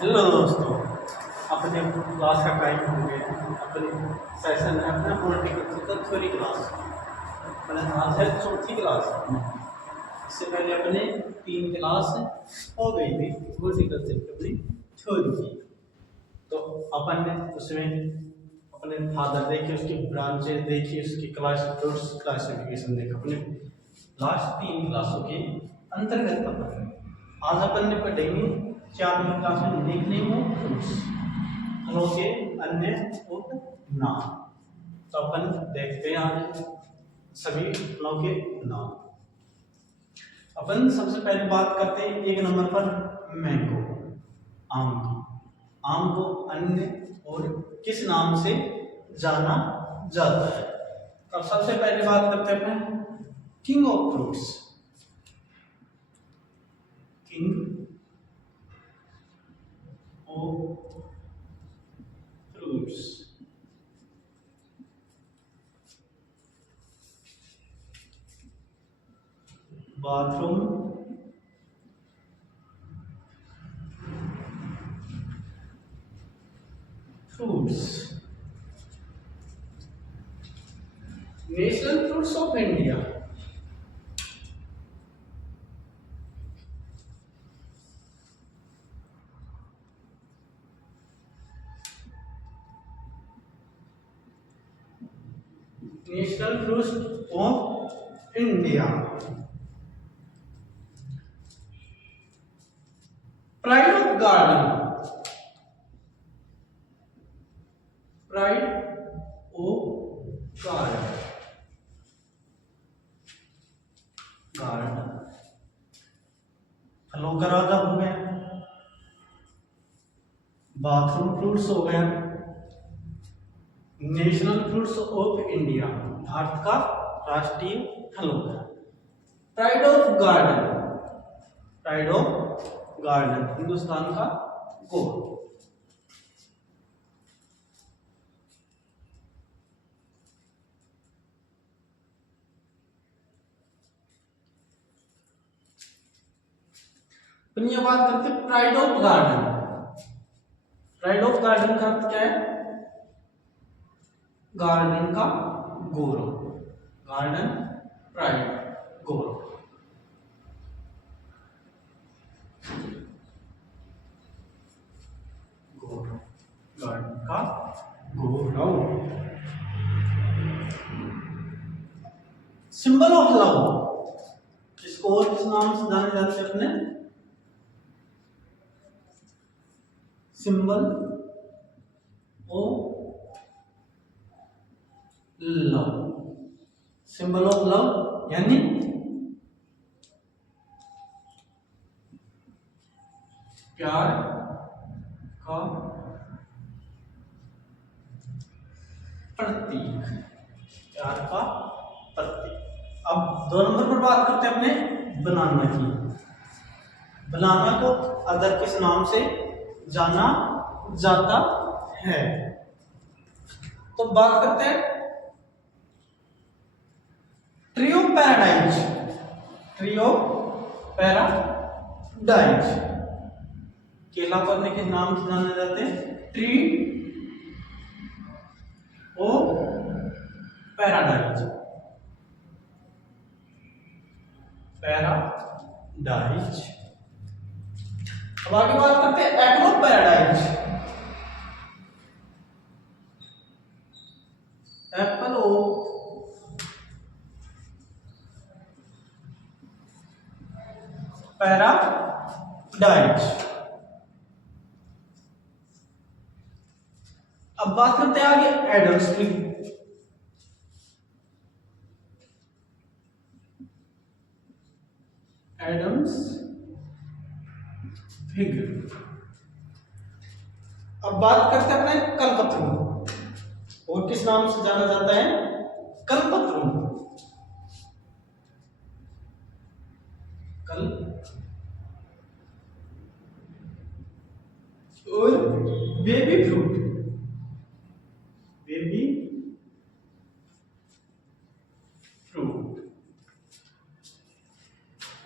Hello दोस्तों, अपने class का टाइम हो गया। अपने सेशन है अपना पॉलिटिकल थ्योरी क्लास। मैंने आज है चौथी क्लास। इससे पहले अपने 3 क्लास हो गई थी पॉलिटिकल से अपनी थ्योरी की। तो अपन ने उसमें अपने फादर देखे, उसकी ब्रांचेज देखी, उसकी क्लासिफिकेशन देखा। अपने लास्ट 3 क्लासों के अंतर्गत आज अपन ने पढ़ेंगे 4 नंबर क्लास में लिखने को फलों के अन्य नाम। तो अपन देखते हैं आज सभी फलों के नाम। अपन सबसे पहले बात करते हैं 1 नंबर पर मैंगो, आम की। आम को अन्य और किस नाम से जाना जाता है? अब सबसे पहले बात करते हैं अपने king of fruits. King of fruits, bathroom fruits, national fruits of India. National fruits of India. Pride of garden, pride of garden, garden फलों का राजा हो गया। बाथरूम फ्रूट्स हो गया। National fruits of India, Bharat का राष्ट्रीय फल हो गया। Pride of garden, pride of garden Hindustan का गौरव। ये बात करते हैं pride of garden. Pride of garden का अर्थ क्या है? गार्डन का गौरव। गार्डन प्राइड, गौरव। गौरव, गार्डन का गौरव। सिंबल ऑफ लव, इसको और किस नाम से जाने जाते हैं अपने? Symbol of love, symbol of love यानी प्यार का प्रतीक, प्यार का प्रतीक। अब 2 नंबर पर बात करते हैं अपने बनाना की। बनाना को अदर किस नाम से जाना जाता है? तो बात करते हैं tree of paradise. Tree of paradise केला पौधे के नाम से जाने जाते हैं ट्री ऑफ पैराडाइज। पैराडाइज। अब आगे बात करते हैं apple of paradise. Apple of paradise. अब बात करते हैं आगे एडम्स ट्री। Adams fig. अब बात करते हैं अपने कल्पतरू, और किस नाम से जाना जाता है? कल्पतरू। कल और baby fruit. Baby fruit,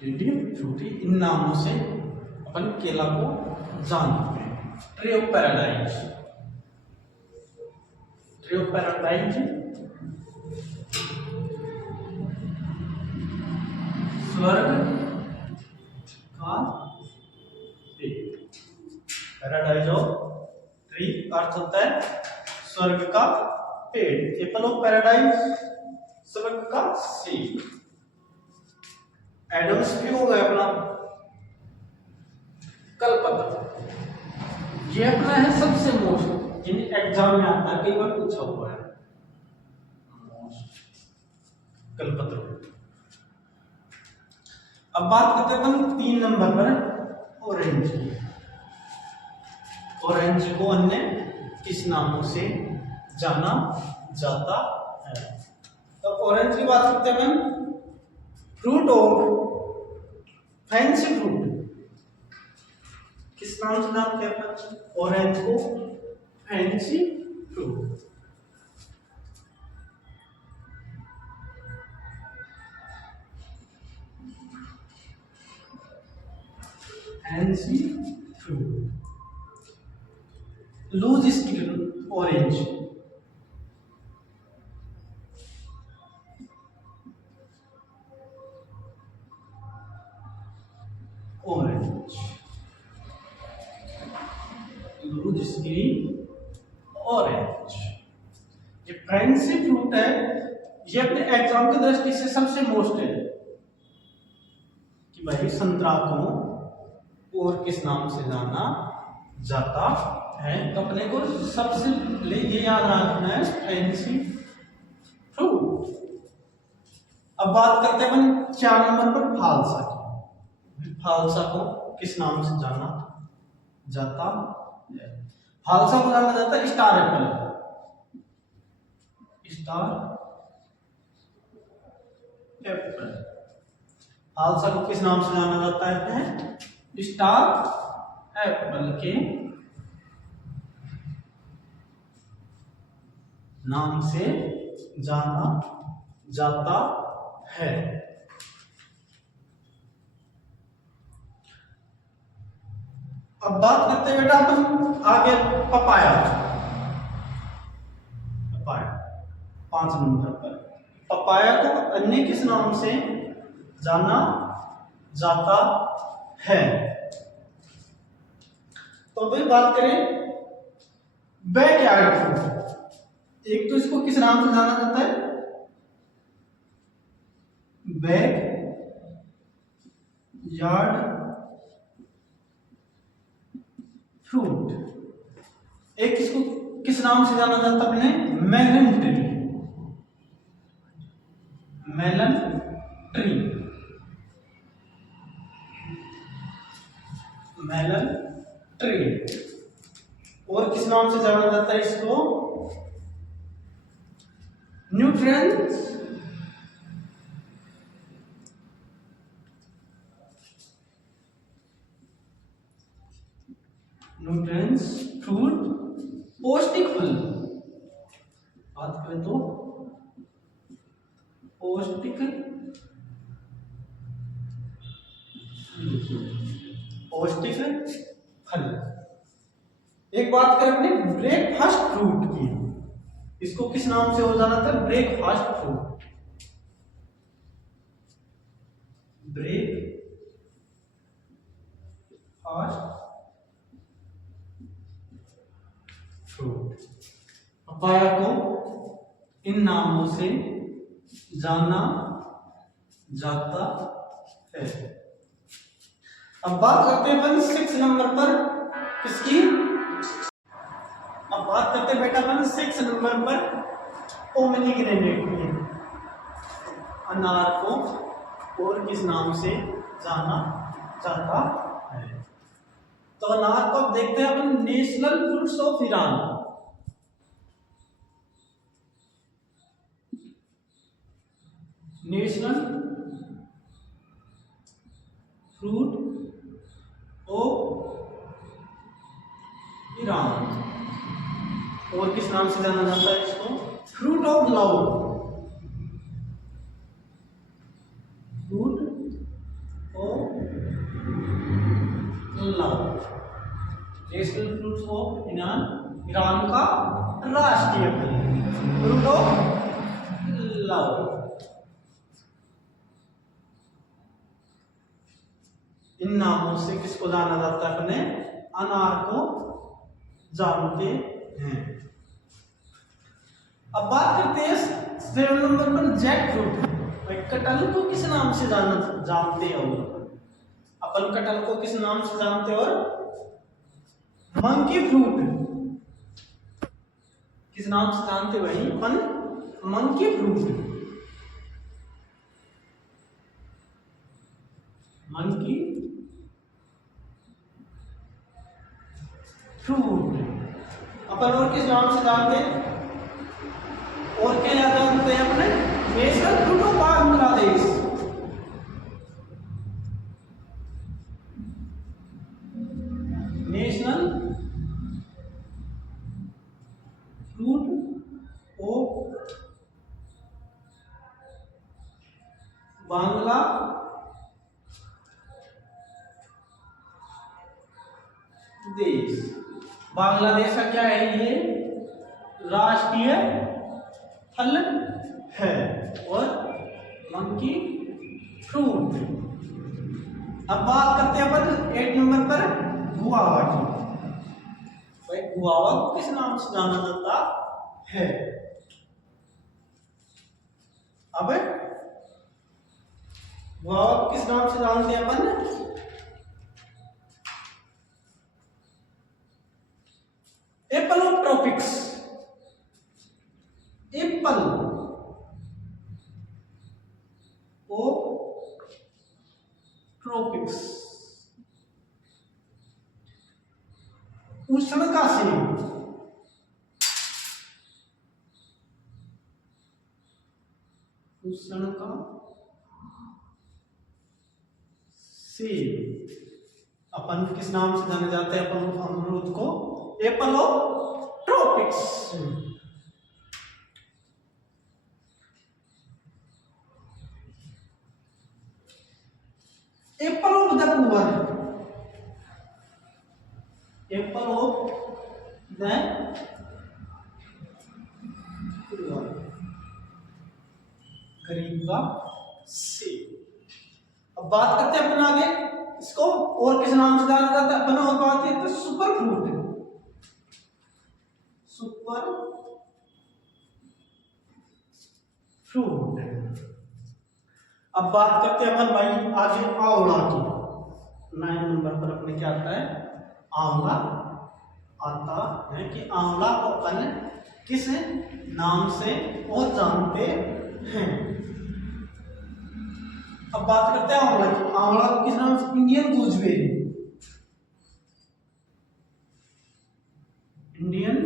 baby fruity, इन नामों से अपन केला को जानते हैं। Tree of paradise, tree of paradise स्वर्ग का पेड़। पैराडाइज ऑफ ट्री अर्थ होता है स्वर्ग का पेड़। एप्पल ऑफ पैराडाइज स्वर्ग का सेब। एडम्स क्यों हो गया अपना कल्पत्र, ये अपना है सबसे मोस्ट, जिन एग्जाम में आता है, कई बार पूछा हुआ है कल्पत्र। अब बात करते हैं अपन 3 नंबर पर ऑरेंज की। ऑरेंज को अन्य किस नामों से जाना जाता है? तो ऑरेंज की बात करते हैं अपन, फ्रूट ऑफ फैंसी फ्रूट किस नाम से जानते हैं अपन? ऑरेंज को fancy fruit. Fancy fruit. Loose skin orange, orange loose skin orange. ये फैंसी फ्रूट है, ये अपने एग्जाम की दृष्टि से सबसे मोस्ट है कि भाई संतरा को और किस नाम से जाना जाता है। तो अपने को सबसे ये याद रखना है फैंसी फ्रूट। अब बात करते हैं अपन 4 नंबर पर फालसा की। फालसा को किस नाम से जाना जाता है? फालसा को जाना जाता है स्टार एप्पल, स्टार एप्पल। फालसा को किस नाम से जाना जाता है? स्टार एप्पल के नाम से जाना जाता है। अब बात करते हैं बेटा अपन आगे पपाया। पपाया 5 नंबर पर। पपाया को अन्य किस नाम से जाना जाता है? तो भाई बात करें बैकयार्ड फ्रूट। एक तो इसको किस नाम से जाना जाता है? Backyard fruit. एक इसको किस नाम से जाना जाता है? अपने melon tree, melon tree, melon tree. और किस नाम से जाना जाता है इसको? न्यूट्रिएंट्स न्यूट्रिएंट्स फ्रूट, पौष्टिक फल। बात करें तो पौष्टिक पौष्टिक फल। एक बात करें अपने ब्रेकफास्ट फ्रूट की, इसको किस नाम से हो जाना था? Breakfast fruit, breakfast fruit. Papaya को इन नामों से जाना जाता है। अब बात करते हैं अपन 6 नंबर पर किसकी? अब बात करते हैं बेटा अपन 6 नंबर पर पोमेग्रेनेट की। अनार को और किस नाम से जाना जाता है? तो अनार को अब देखते हैं अपन national fruits of Iran. National fruit of Iran. और किस नाम से जाना जाता है इसको? Fruit of love, fruit of love. National fruits of Iran, Iran का राष्ट्रीय फल। फ्रूट ऑफ लव, इन नामों से किसको जाना जाता है? अपने अनार को जानते हैं। अब बात करते हैं 7 नंबर पर जैक फ्रूट। भाई कटहल को किस नाम से जानते हो? अपन कटहल को किस नाम से जानते हो? Monkey fruit. किस नाम से जानते हो भाई अपन? Monkey fruit. मंकी फ्रूट अपन और किस नाम से जानते हैं? और क्या जानते हैं अपने? National fruit of Bangladesh. National fruit of Bangladesh. Bangladesh का क्या है? ये राष्ट्रीय फल है। और मंकी फ्रूट। अब बात करते हैं अपन 8 नंबर पर गुआवा की। भाई गुआवा को किस नाम से जाना जाता है? अब गुआवा को किस नाम से जानते हैं अपन? Apple of tropics. Apple of tropics, उष्ण का सेब। उष्ण का सेब अपन किस नाम से जाने जाते हैं? अपन अमरूद को Apple of tropics. Apple of the poor. Apple of the poor, गरीब का सेब। अब बात करते हैं अपन आगे इसको और किस नाम से जाना जाता है? अपन और बात है तो सुपर फ्रूट। Super fruit. अब बात करते हैं अपन भाई आगे आंवला की। 9 नंबर पर अपने क्या आता है? आंवला आता है कि आंवला को अपन किस नाम से और जानते हैं? अब बात करते हैं आंवला की। आंवला को किस नाम से? Indian gooseberry. Indian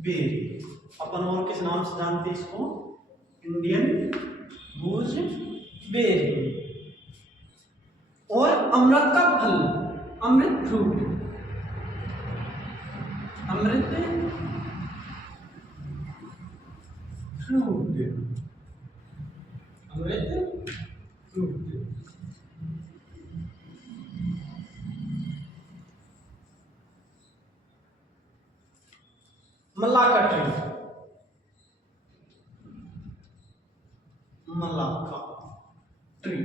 berry. अपन और किस नाम से जानते हैं इसको? Indian gooseberry. और अमृत का फल, अमृत फ्रूट। अमृत फ्रूट, अमृत fruit. Malacca tree. Malacca tree,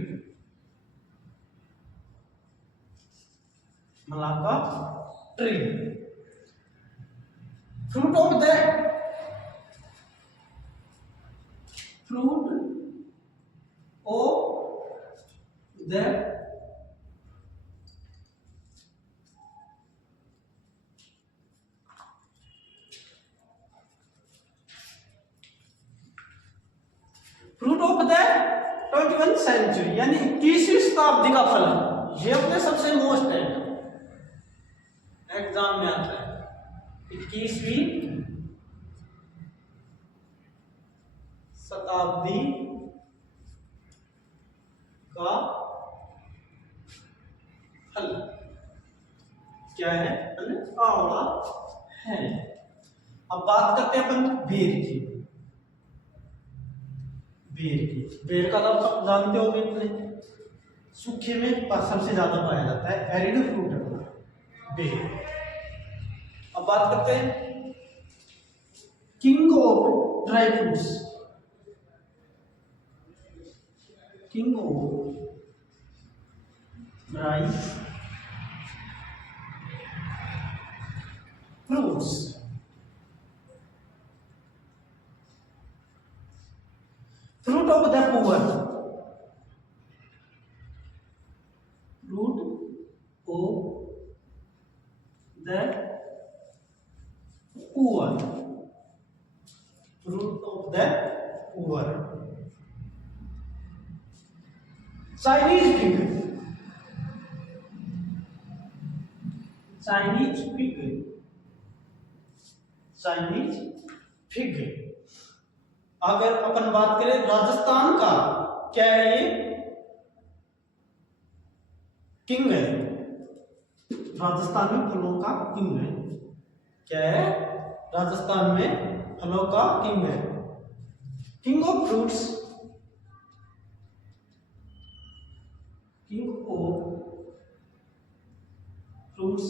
Malacca tree. Fruit of the fruit of the fruit of the 21 century, यानी 21वीं शताब्दी का फल। ये अपने सबसे मोस्ट है, एग्जाम में आता है। 21वीं शताब्दी का फल क्या है? आंवला है। अब बात करते हैं अपन बेर की। बेर की। बेर का नाम सब जानते होंगे इतने, सूखे में सबसे ज्यादा पाया जाता है, एरिड फ्रूट है बेर। अब बात करते हैं king of dry fruits. King of dry fruits, fruit of the poor, fruit of the poor, fruit of the poor. Chinese fig, Chinese fig, Chinese fig. अगर अपन बात करें राजस्थान का, क्या है ये? किंग है, राजस्थान में फलों का किंग है। क्या है? राजस्थान में फलों का किंग है। King of fruits, king of fruits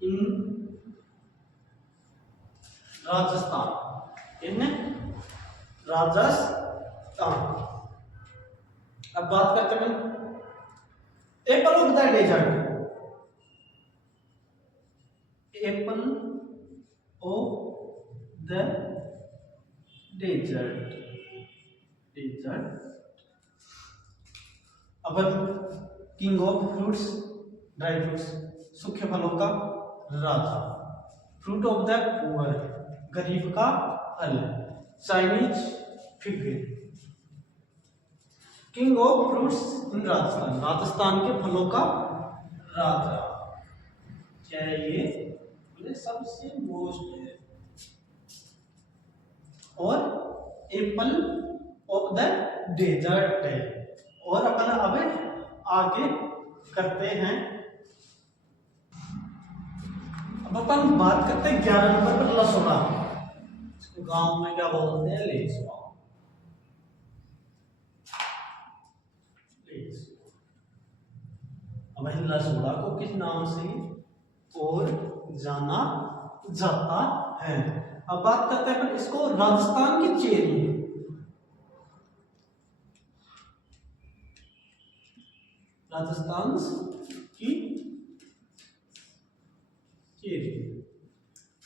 in Rajasthan, in Rajasthan. अब बात करते हैं apple of the desert, apple of the desert, desert. अपन king of fruits dry fruits, सूखे फलों का राजा। फ्रूट ऑफ द पुअर, गरीब का फल। Chinese fig, king of fruits in Rajasthan, Rajasthan के फलों का राजा। क्या है ये? बोले सबसे मोस्ट है। और एप्पल ऑफ द डेजर्ट है। और अपन अब आगे करते हैं, अब अपन बात करते हैं 11 नंबर पर लसोड़ा। इसको गांव में क्या बोलते हैं? लेसुआ। अब लसोड़ा को किस नाम से और जाना जाता है? अब बात करते हैं अपन इसको राजस्थान की चेरी, राजस्थान की चेरी।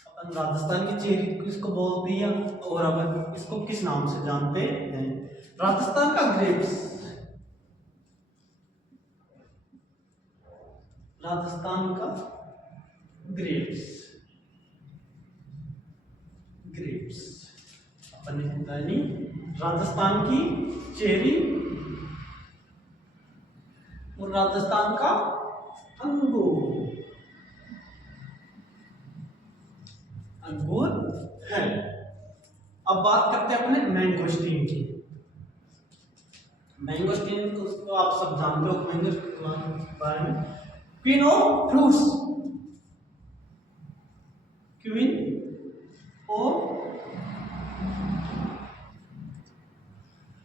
अपन राजस्थान की चेरी किसको बोल दिया, और अब इसको किस नाम से जानते हैं? राजस्थान का ग्रेप्स, राजस्थान का ग्रेप्स, ग्रेप्स। अपन ने राजस्थान की चेरी और राजस्थान का अंगूर, अंगूर है। अब बात करते हैं अपने मैंगोस्टीन की। मैंगोस्टीन को आप सब जानते हो, मैंगोस्टीन के बारे में। Queen of fruits, queen of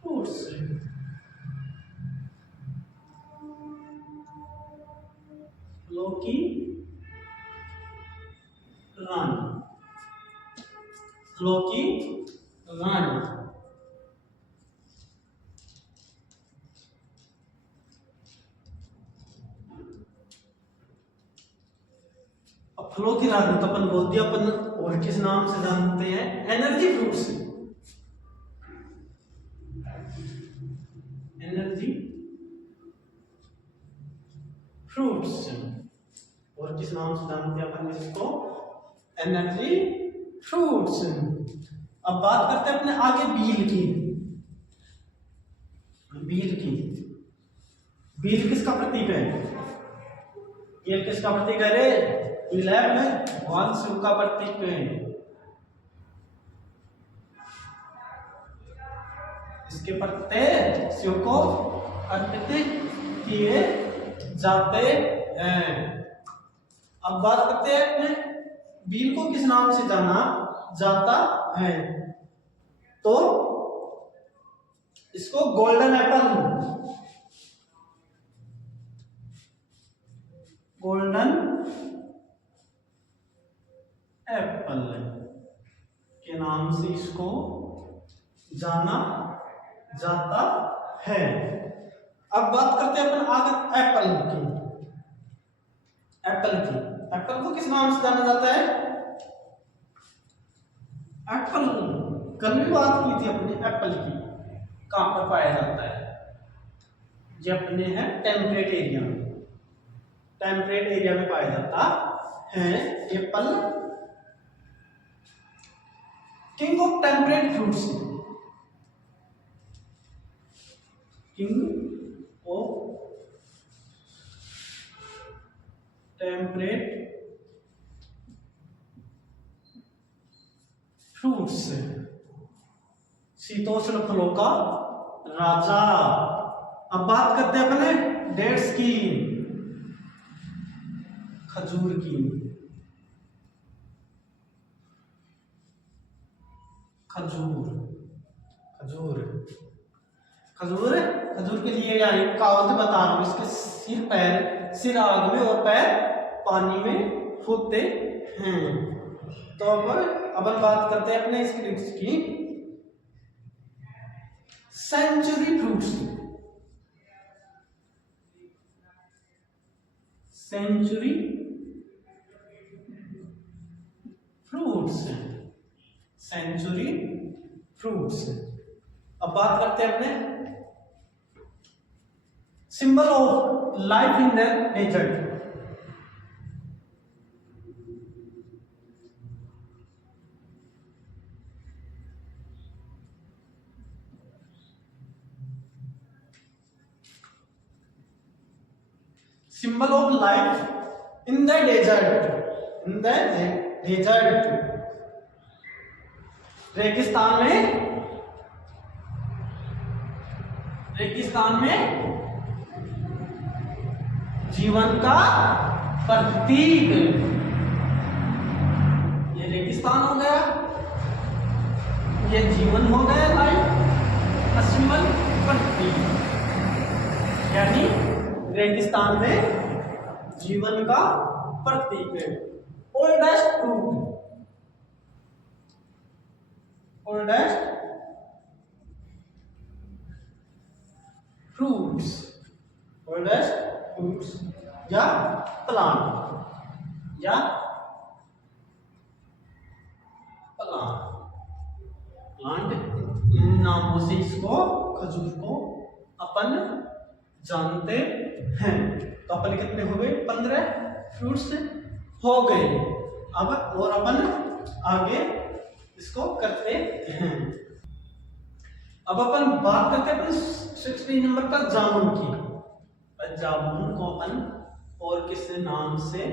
fruits, फलों की रानी, फलों की रानी। अब फलों की रानी तो अपन बोल दिया, अपन और किस नाम से जानते हैं? Energy fruits, energy fruits. और किस नाम से जानते हैं अपन इसको? Energy fruits. अब बात करते हैं अपने आगे बील की। बील की, बील किसका प्रतीक है? बील किसका प्रतीक है रे? भगवान शिव का प्रतीक है। इसके पत्ते शिव को अर्पित किए जाते हैं। अब बात करते हैं अपने बील को किस नाम से जाना जाता है? तो इसको गोल्डन एप्पल, गोल्डन एप्पल के नाम से इसको जाना जाता है। अब बात करते हैं अपन आगे एप्पल की। एप्पल को किस नाम से जाना जाता है? एप्पल, कल भी बात की थी अपने एप्पल की। कहां पर पाया जाता है? ये अपने है टेम्परेट एरिया में, टेम्परेट एरिया में पाया जाता है Apple. King of temperate fruits, king of temperate fruits, शीतोष्ण फलों का राजा। अब बात करते हैं अपने डेट्स की, खजूर की। खजूर खजूर खजूर खजूर के लिए यानी कहावत बता रहा हूं, इसके सिर आग में और पैर पानी में होते हैं। तो अब बात करते हैं अपने फ्रूट्स की। Century fruits, century fruits, century fruits. अब बात करते हैं अपने symbol of life in the desert. Symbol of life in the desert, in the desert. रेगिस्तान में, रेगिस्तान में जीवन का प्रतीक। ये रेगिस्तान हो गया, ये जीवन हो गया, लाइफ सिंबल प्रतीक। यानी रेगिस्तान में जीवन का प्रतीक है। Oldest fruit, oldest fruits, oldest fruits या प्लांट, या प्लांट, इन नामों से इसको, खजूर को अपन जानते हैं। तो अपन कितने हो गए? 15 फ्रूट्स हो गए। अब और अपन आगे इसको करते हैं। अब अपन बात करते हैं अपन 16 नंबर पर जामुन की। जामुन को अपन और किस नाम से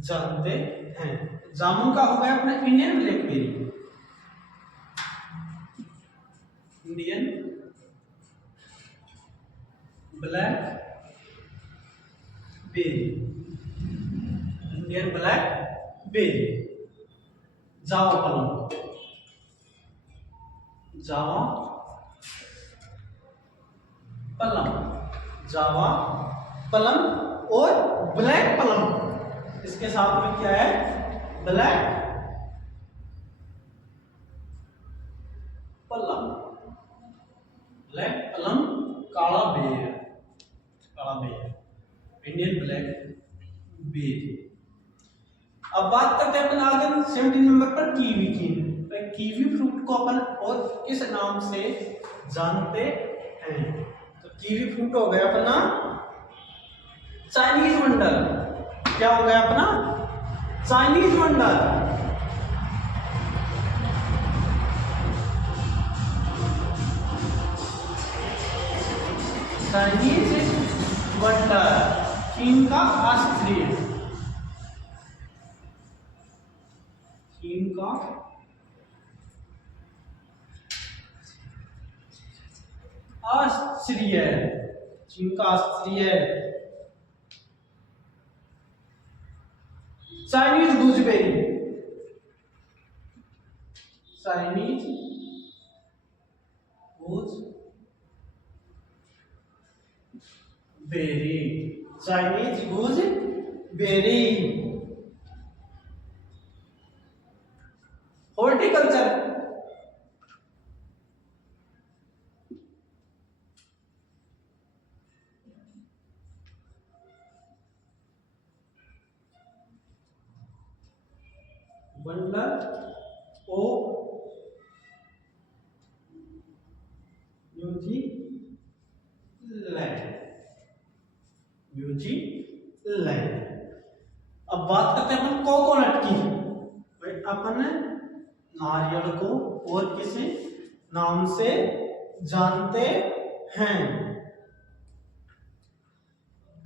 जानते हैं? जामुन का हो गया अपना Indian blackberry, Indian blackberry, Indian blackberry. Java plum, Java plum, Java plum और ब्लैक प्लम। इसके साथ में क्या है? ब्लैक प्लम, ब्लैक प्लम, काला बेर, काला बेर, इंडियन ब्लैक बेर। अब बात करते हैं अपन आगे 17 नंबर पर कीवी की। कीवी फ्रूट को अपन और किस नाम से जानते हैं? तो कीवी फ्रूट हो गया अपना चाइनीज वंडर। क्या हो गया अपना? Chinese wonder. चाइनीज वंडर, चीन का आश्चर्य, चीन का आश्चर्य, चीन का आश्चर्य। Chinese gooseberry, Chinese gooseberry, berry, Chinese gooseberry. Horticulture, बंडल ओ न्यूजीलैंड, न्यूजीलैंड। अब बात करते हैं अपन कोकोनट की। भाई अपन नारियल को और किसी नाम से जानते हैं?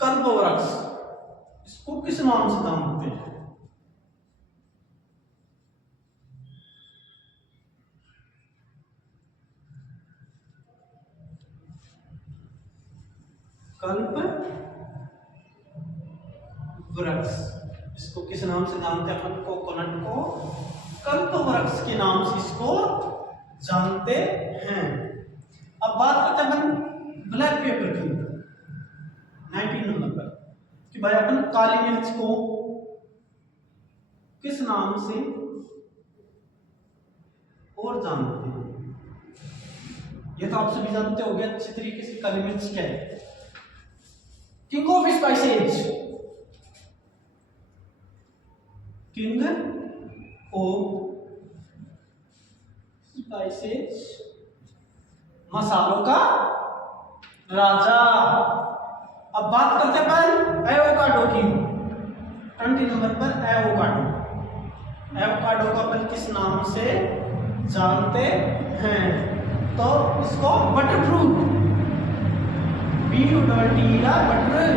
कल्पवृक्ष, इसको किस नाम से जानते हैं? कल्प वृक्ष, इसको किस नाम से जानते हैं अपन? कोकोनट को कल्प वृक्ष के नाम से इसको जानते हैं। अब बात करते हैं अपन ब्लैक पेपर की, 19 नंबर पर, कि भाई अपन काली मिर्च को किस नाम से और जानते हैं? ये तो आप सभी जानते होंगे अच्छी तरीके से काली मिर्च क्या है। King of spices, king of spices, मसालों का राजा। अब बात करते हैं अपन एवोकाडो की, 20 नंबर पर एवोकाडो। एवोकाडो को अपन किस नाम से जानते हैं? तो इसको बटर फ्रूट, बीयूडल्टीला बटर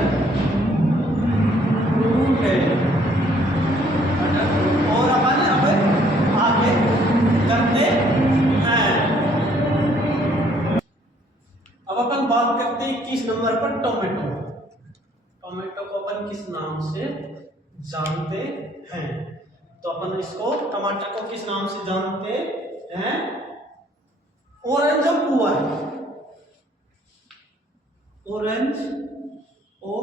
फ्रूट है, बटर फ्रूट। और अपन अब आगे करते हैं, अब अपन बात करते हैं 21 नंबर पर टोमेटो। टोमेटो को अपन किस नाम से जानते हैं? तो अपन इसको टमाटर को किस नाम से जानते हैं? Orange of poor, orange o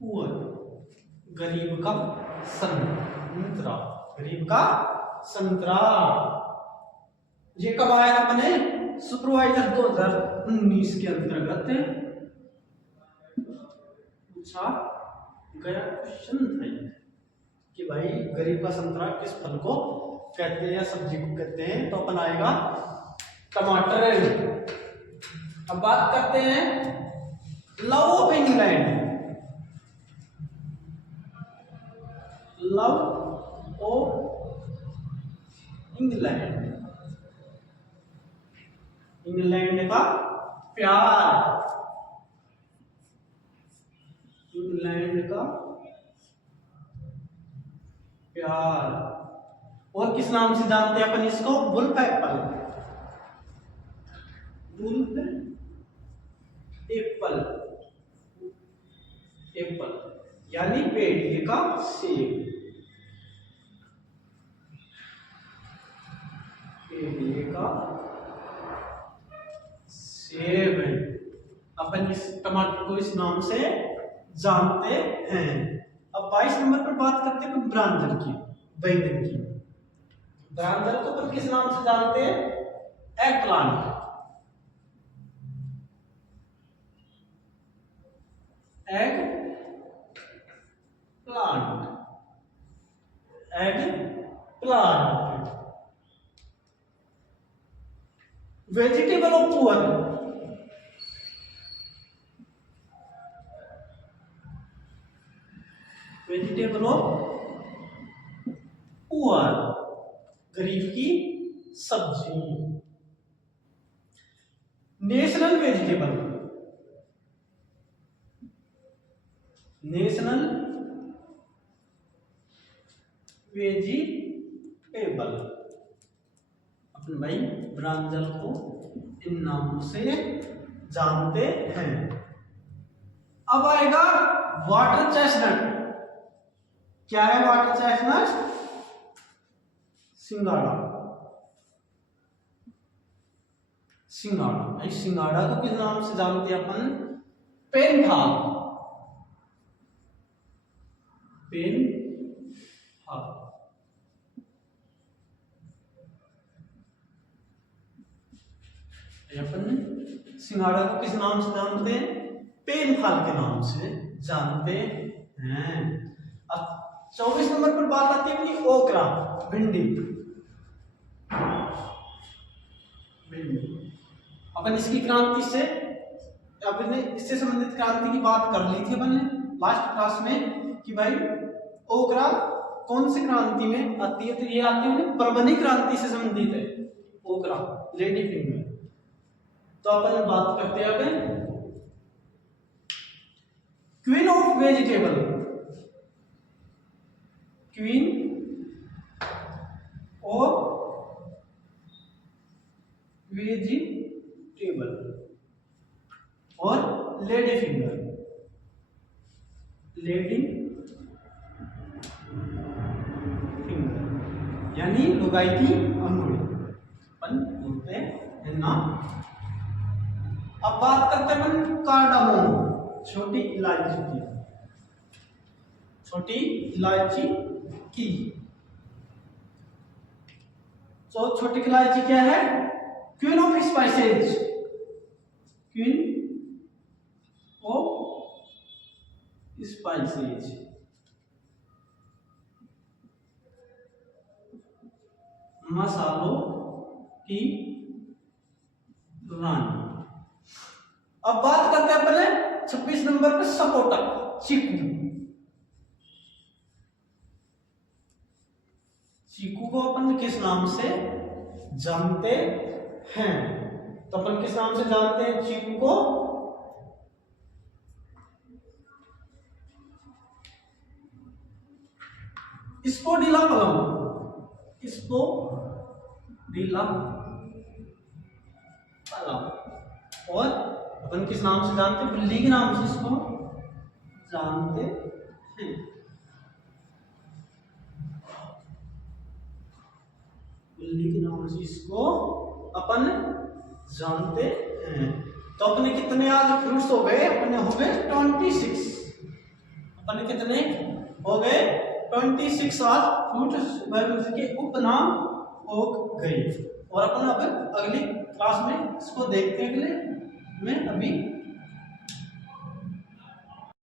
poor, गरीब का संतरा, गरीब का संतरा। ये कब आया अपने सुपरवाइजर 2019 के अंतर्गत पूछा गया क्वेश्चन था कि भाई गरीब का संतरा किस फल को कहते हैं या सब्जी को कहते हैं? तो अपन आएगा टमाटर। अब बात करते हैं love of England, love of England, England का प्यार, इंग्लैंड का प्यार। और किस नाम से जानते हैं अपन इसको? Wolf apple, wolf apple, apple यानी पेड़ का सेब, पेड़ का सेब है। अपन इस टमाटर को इस नाम से जानते हैं। अब 22 नंबर पर बात करते हैं ब्रांजल की, बैंगन की। ब्रांजल को अपन किस नाम से जानते हैं? Egg plant, egg plant, egg plant. Vegetable of poor, vegetable of poor, गरीब की सब्जी। नेशनल वेजिटेबल, नेशनल वेजिटेबल, अपन भाई ब्रांजल को इन नामों से जानते हैं। अब आएगा वाटर चेस्टनट। क्या है वाटर चेस्टनट? सिंगाड़ा, सिंगाड़ा। सिंगाड़ा को किस नाम से जानते हैं अपन? पेनथाल, पेनथाल। अपन सिंघाड़ा को किस नाम से जानते हैं? पेनथाल के नाम से जानते हैं। अब 24 नंबर पर बात आती है अपनी ओकरा, भिंडी। अपन इसकी क्रांति से, अपने इससे संबंधित क्रांति की बात कर ली थी अपन ने लास्ट क्लास में कि भाई ओकरा कौन सी क्रांति में आती है, तो ये आती है परवनी क्रांति से संबंधित है ओकरा, लेडी फिंगर। तो अपन बात करते हैं अब queen of vegetable, queen of vegetable और लेडी फिंगर, लेडी फिंगर यानी लुगाई की अंगुली अपन बोलते हैं ना। अब बात करते हैं अपन कार्डामोम, छोटी इलायची की, छोटी इलायची की। तो छोटी इलायची क्या है? Queen of spices, queen of spices, मसालों की रानी। अब बात करते हैं पहले 26 नंबर पे सपोटा, चीकू। चीकू को अपन किस नाम से जानते हैं? तो अपन किस नाम से जानते हैं चीकू को? स्पोडिला पलम, स्पोडिला पलम। और अपन किस नाम से जानते हैं? बिल्ली के नाम से इसको जानते हैं। बिल्ली के नाम से इसको अपन जानते हैं। तो अपने कितने आज फ्रूट्स हो गए? अपने हो गए 26। अपने कितने हो गए? 26 आज फ्रूट्स के उपनाम हो गए। और अपन अब अगली क्लास में इसको देखते हैं। अगले में अभी